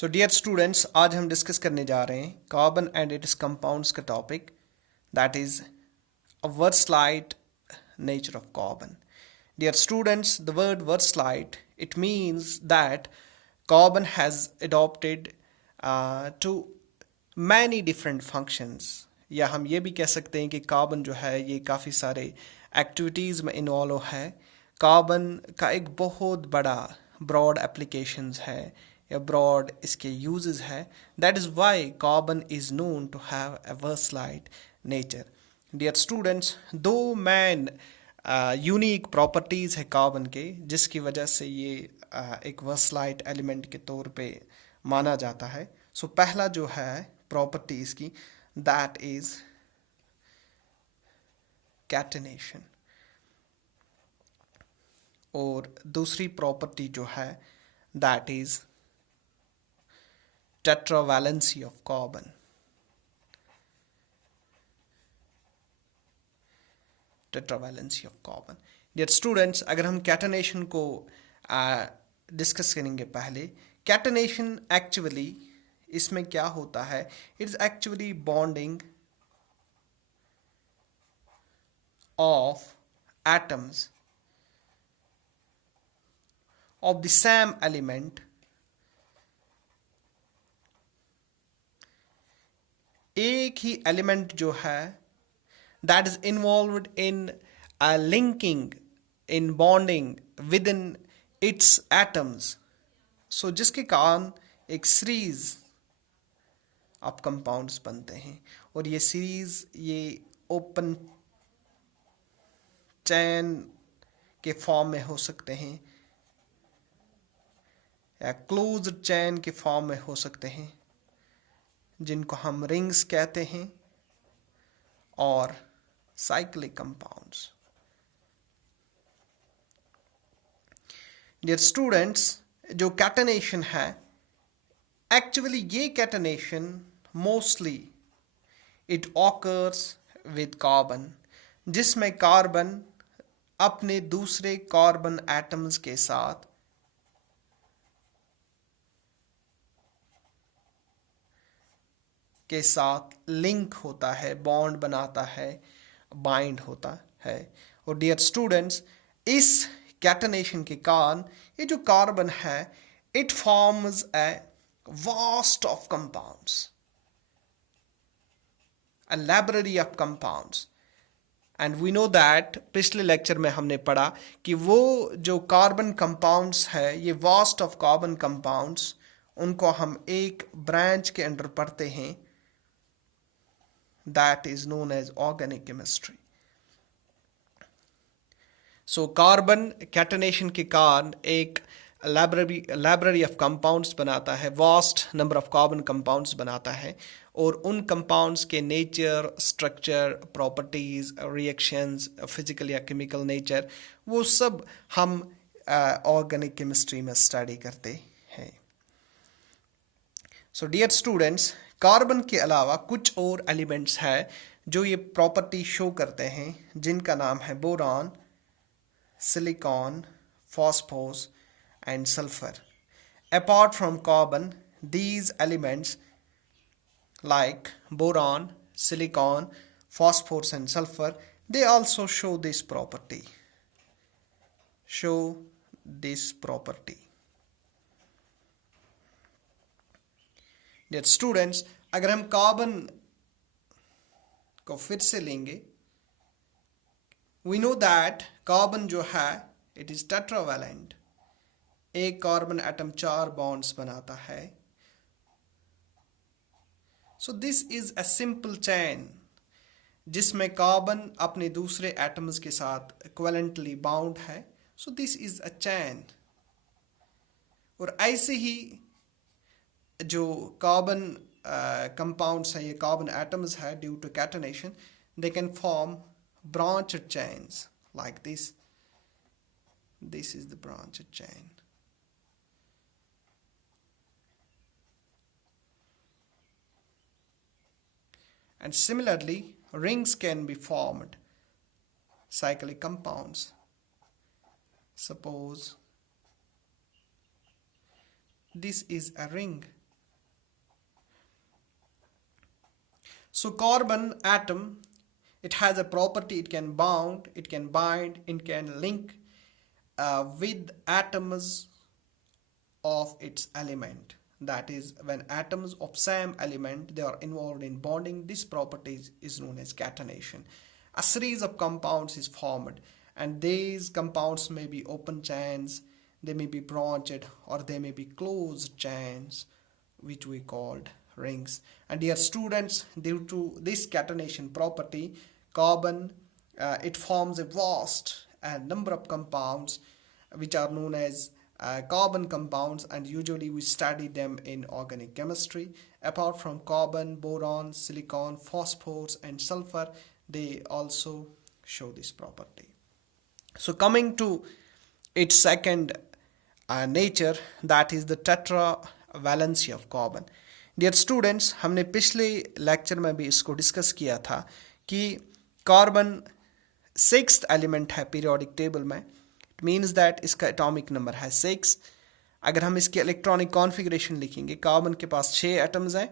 So dear students, आज हम discuss करने जा रहे हैं कार्बन एंड इट्स कंपाउंड्स का टॉपिक, दैट इज अ वर्डस्लाइड nature of carbon. Dear students, the word wordslight, it means that carbon has adopted to many different functions. या हम ये भी कह सकते हैं कि कार्बन जो है ये काफ़ी सारे एक्टिविटीज़ में इन्वॉल्व है. कार्बन का एक बहुत बड़ा ब्रॉड एप्लीकेशंस है या ब्रॉड इसके यूजेस है. That is why carbon is known to have a versatile nature. Dear students, दो मैन यूनिक प्रॉपर्टीज़ है कार्बन के जिसकी वजह से ये एक वर्सलाइट एलिमेंट के तौर पे माना जाता है. सो पहला जो है प्रॉपर्टी इसकी, दैट इज़ कैटेनेशन, और दूसरी प्रॉपर्टी जो है that is tetravalency of carbon. Tetravalency of carbon. Dear students, अगर हम कैटेनेशन को डिस्कस करेंगे पहले, कैटेनेशन एक्चुअली इसमें क्या होता है, it is actually bonding of atoms of the same element एक ही एलिमेंट जो है that is involved in linking, in bonding within its atoms. So जिसके कारण एक सीरीज ऑफ कंपाउंड्स बनते हैं, और ये सीरीज ये ओपन चैन के फॉर्म में हो सकते हैं या क्लोज्ड चैन के फॉर्म में हो सकते हैं, जिनको हम रिंग्स कहते हैं, और cyclic compounds. Dear students, जो catenation है, actually ये catenation mostly it occurs with carbon, जिसमें कार्बन अपने दूसरे कार्बन एटम्स के साथ लिंक होता है, बॉन्ड बनाता है, बाइंड होता है. और डियर स्टूडेंट्स, इस कैटेनेशन के कारण ये जो कार्बन है it forms a vast of compounds, a library of compounds. And we know that पिछले लेक्चर में हमने पढ़ा कि वो जो कार्बन कंपाउंड्स है, ये वास्ट ऑफ कार्बन कंपाउंड्स, उनको हम एक ब्रांच के अंडर पढ़ते हैं, that is known as organic chemistry. So carbon catenation के कारण एक लाइब्रेरी ऑफ कंपाउंड्स बनाता है, vast number of carbon compounds बनाता है, और उन कंपाउंड्स के nature, structure, properties, reactions, physical या केमिकल नेचर, वो सब हम ऑर्गेनिक केमिस्ट्री में स्टडी करते हैं. सो डियर स्टूडेंट्स, कार्बन के अलावा कुछ और एलिमेंट्स हैं जो ये प्रॉपर्टी शो करते हैं, जिनका नाम है boron, silicon, phosphorus and sulphur. Apart from carbon, these elements like boron, silicon, phosphorus and sulfur, they also show this property. Dear students, अगर हम कार्बन को फिर से लेंगे, वी नो दैट कार्बन जो है इट इज टेट्रावैलेंट. एक carbon atom 4 bonds बनाता है. So this is a simple chain जिसमें कार्बन अपने दूसरे एटम्स के साथ इक्विवेलेंटली बाउंड है. So this is a chain. और ऐसे ही जो कार्बन कंपाउंड्स हैं, ये कार्बन एटम्स है, due to catenation they can form branched chains like this. This is the branched chain. And similarly, rings can be formed, cyclic compounds. Suppose this is a ring. So carbon atom, it has a property, it can bound, it can bind, it can link with atoms of its element. That is, when atoms of same element they are involved in bonding, this property is known as catenation. A series of compounds is formed, and these compounds may be open chains, they may be branched, or they may be closed chains, which we called rings. And dear students, due to this catenation property, carbon it forms a vast number of compounds which are known as carbon compounds, and usually we study them in organic chemistry. Apart from carbon, boron, silicon, phosphorus and sulfur, they also show this property. So coming to its second nature, that is the tetravalency of carbon. Dear students, हमने पिछले lecture में भी इसको discuss किया था कि carbon sixth element है periodic table में. इट मीन्स दैट इसका एटॉमिक नंबर है 6. अगर हम इसकी इलेक्ट्रॉनिक कॉन्फ़िगरेशन लिखेंगे, कार्बन के पास 6 एटम्स हैं.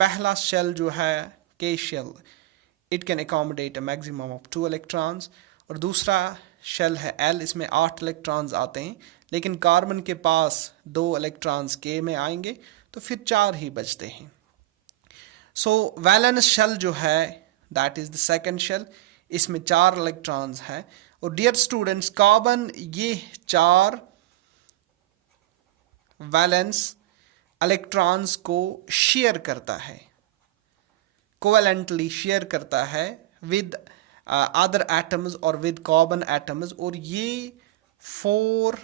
पहला शेल जो है K shell, it can accommodate a maximum of 2 electrons. और दूसरा शेल है एल, इसमें 8 इलेक्ट्रॉन्स आते हैं, लेकिन कार्बन के पास 2 इलेक्ट्रॉन्स के में आएंगे तो फिर 4 ही बचते हैं. सो वैलेंस शेल जो है that is the second shell, इसमें 4 इलेक्ट्रॉन्स हैं. और डियर स्टूडेंट्स, कार्बन ये 4 वैलेंस इलेक्ट्रॉन्स को शेयर करता है, कोवैलेंटली शेयर करता है विद अदर एटम्स और विद कार्बन एटम्स. और ये 4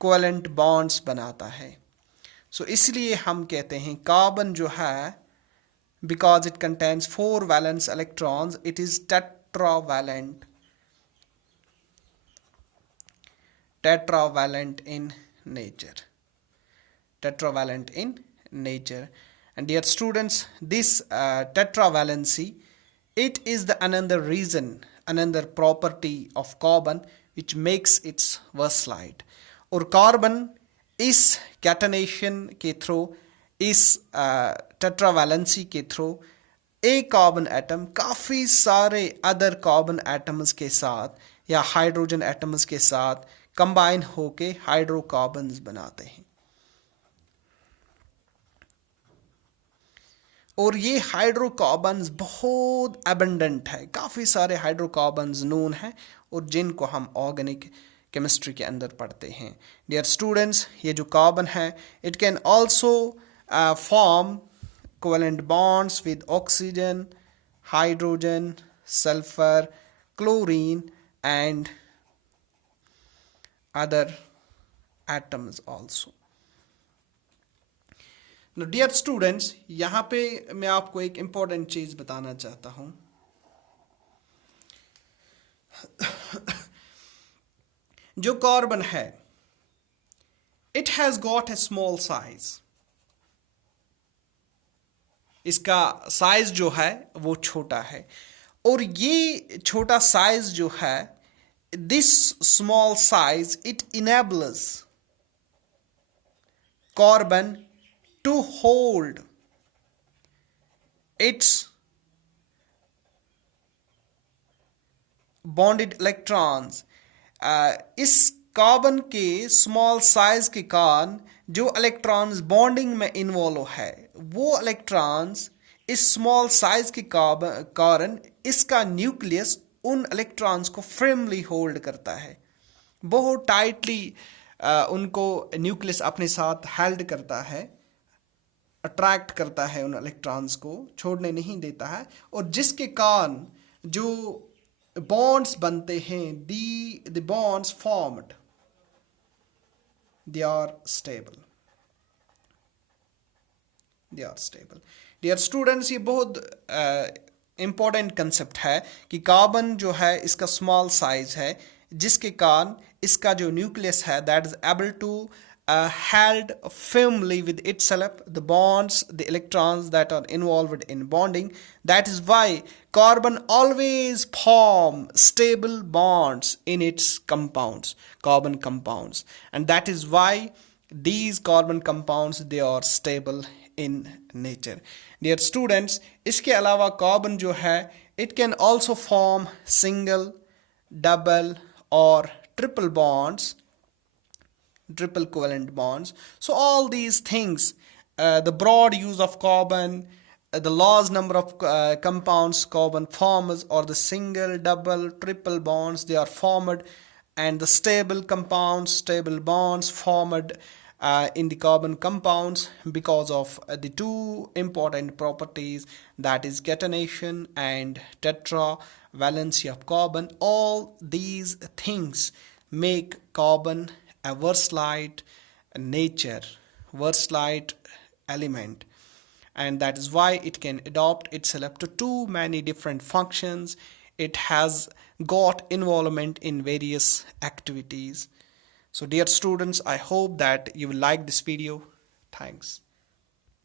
कोवैलेंट बॉन्ड्स बनाता है. सो इसलिए हम कहते हैं कार्बन जो है, because it contains 4 valence electrons, it is tetravalent. Tetravalent in nature. Tetravalent in nature. And dear students, this tetravalency, it is the another reason, another property of carbon which makes its versalite. और carbon इस catenation के through, इस tetravalency के through, एक carbon atom काफ़ी सारे other carbon atoms के साथ या हाइड्रोजन एटम्स के साथ कंबाइन होके हाइड्रोकार्बन्स बनाते हैं. और ये हाइड्रोकार्बन्स बहुत एबंडेंट है, काफ़ी सारे हाइड्रोकार्बन्स नोन हैं और जिनको हम ऑर्गेनिक केमिस्ट्री के अंदर पढ़ते हैं. डियर स्टूडेंट्स, ये जो कार्बन है, it can also form covalent bonds with oxygen, hydrogen, sulphur, chlorine and other atoms also. Dear students, यहाँ पे मैं आपको एक इम्पॉर्टेंट चीज़ बताना चाहता हूँ. जो कार्बन है, it has got a small size. इसका साइज जो है वो छोटा है, और ये छोटा साइज जो है, this small size it enables carbon to hold its bonded electrons. इस कार्बन के स्मॉल साइज के कारण जो इलेक्ट्रॉन्स बॉन्डिंग में इन्वॉल्व है, वो इलेक्ट्रॉन्स इस स्मॉल साइज के कारण इसका न्यूक्लियस उन इलेक्ट्रॉन्स को फर्मली होल्ड करता है, बहुत टाइटली उनको न्यूक्लियस अपने साथ हेल्ड करता है, अट्रैक्ट करता है, उन इलेक्ट्रॉन्स को छोड़ने नहीं देता है. और जिसके कारण जो बॉन्ड्स बनते हैं, the bonds formed, they are stable. They are stable. Dear students, ये बहुत इम्पोर्टेंट कंसेप्ट है कि कार्बन जो है इसका स्मॉल साइज है, जिसके कारण इसका जो न्यूक्लियस है that is able to held firmly with itself the bonds, the electrons that are involved in bonding. That is why carbon always form stable bonds in its compounds, carbon compounds, and that is why these carbon compounds, they are stable in nature. Dear students, इसके अलावा carbon जो है it can also form single, double or triple covalent bonds. So all these things, the broad use of carbon, the large number of compounds carbon forms, or the single, double, triple bonds they are formed, and the stable compounds, stable bonds formed in the carbon compounds because of the two important properties, that is catenation and tetravalency of carbon. All these things make carbon a versatile nature, versatile element, and that is why it can adopt itself to too many different functions. It has got involvement in various activities. So dear students, I hope that you will like this video. Thanks.